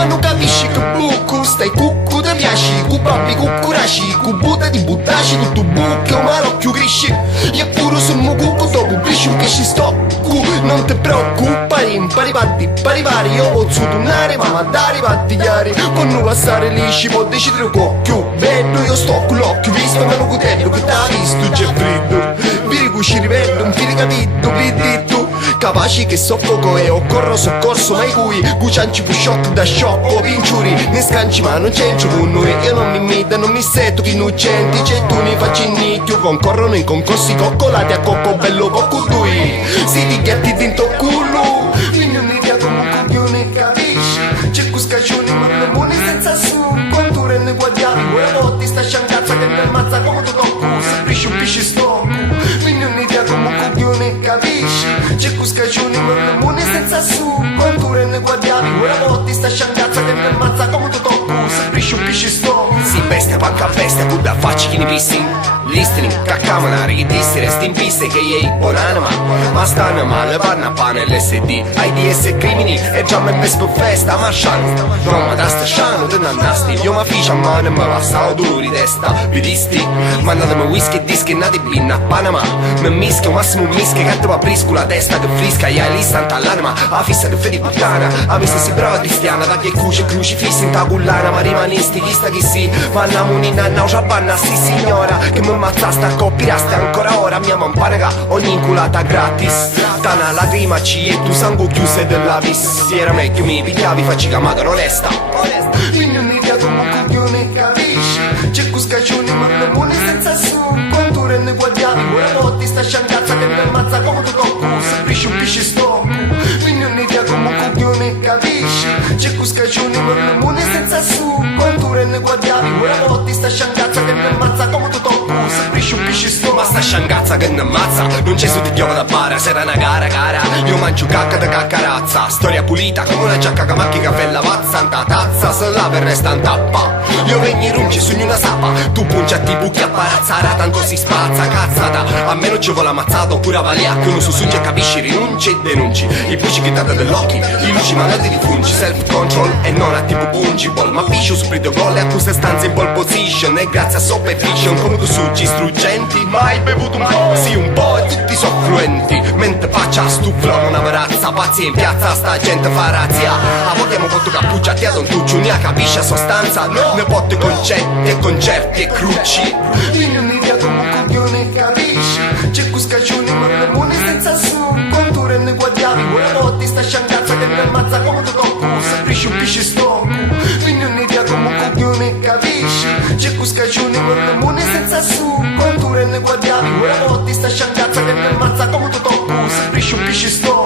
Ma non capisci che buco, stai cucco te piaci, cu babbi cuccuraci, cu buta di buttaci, tutto bucchio ma l'occhio cresci. E pure sul mio cucco tu pubblisci un che ci sto. Non ti preoccupare, impari patti, pari pari. Io posso tornare ma mandare patti chiari. Con non passare lì ci può decidere un cocchio. Bello io sto con l'occhio visto ma non cutello che t'ha visto c'è freddo. Virico ci rivedo, un filo capito, pidetto. Capaci che soffoco e occorro soccorso mai cui cucianci pu shock da sciocco pinciuri ne scanci ma non c'entro con noi. Io non mi imita, non mi setto che innocenti c'è tu ne faccio il nicchio. Concorrono in concorsi coccolati a cocco bello cocco tui. Si ti ghetti dentro culo quindi non idea come un coglione capisci. C'è cuscaccioni ma non buoni senza su conture ne guardiamo una volta sta sciangazza che mi ammazza come tu tocco. Se prisci un pisci stocco quindi non idea come un coglione capisci. C'è cuscaccioni ma non buoni senza su conture ne guardiamo una volta sta sciangazza che mi ammazza come tu tocco. Se prisci un pisci stocco si bestia panca bestia buddha facci chi ne pissi. Listening, caccamanare, chi dissi resti in piste che iei buonanima. Ma stanno male, vanno a pane l'SD. AIDS e crimini e già me pesco festa. Ma sciano, Roma da stasciano, te nannasti. Io ma ficia a mano e me passavo dolori di testa. Vidisti? Mandatemi whisky e dischi e nati binna a Panama. Me mischio, massimo un mischio che te va brisco la testa che frisca. Ia l'istante all'anima, a fissa che fai di puttana. A me stessi brava cristiana, da che cuce crocifissi in ta cullana. Ma rimanisti, chi sta chi si. Vanna munina, naucia banna, sì signora. Che mi ammazza sta coppirasta ancora ora mia mampanaga ogni inculata gratis. Tana lacrima ci e tu sangue chiuse della vis. Si era meglio mi pigliavi facci chiamata onesta. Quindi un'idea come un coglione capisci. C'è cuscaccioni ma non buoni senza su conture ne guardiamo una volta sta sciangazza che mi ammazza come tu tocco. Se prisci un pisci stocco quindi un'idea come un coglione capisci. C'è cuscaccioni ma non buoni senza su conture ne guardiamo una volta sta sciangazza che mi ammazza come tu tocco. Se prisci un pisci stocco ma sta sciangazza che ne ammazza. Non c'è su ti chiama da bara, sarà una gara cara. Io mangio cacca da caccarazza. Storia pulita come una giacca che macchi caffè lavazza. Anta tazza se la per resta in tappa. Io vegni runci sogni una sapa. Tu punci a ti buchi a palazzara. Tanto si spazza cazzata. A me non ci vuole ammazzato oppure a valia. Che uno su sunge e capisci rinunci e denunci. I puci che date dell'occhi, i luci mandati di fungi. Self control e non a tipo pungible. Ma piscio su prito gol e accuse stanze in pole position. E grazie a soap e fiction come tu suggi struggenti. Mai bevuto un po', sì un po' e tutti sono fluenti. Mentre faccia stuflo non avarazza. Pazzi in piazza sta gente fa razzia. A volte abbiamo fatto cappucciati ad un tuccio. Non capisce a sostanza, no. Ne potte concetti e concerti e cruci. Quindi un'idea come un coglione capisci. C'è cuscaccioni ma non buoni senza su conture ne guardiamo una volta sta sciangazza che mi ammazza come tu tocco. Se prisci un pisci stocco quindi un'idea come un coglione capisci. C'è cuscaccioni ma non buoni senza su conture ne guardiamo una volta sta sciangazza che mi ammazza come tu tocco. Se prisci un pisci stocco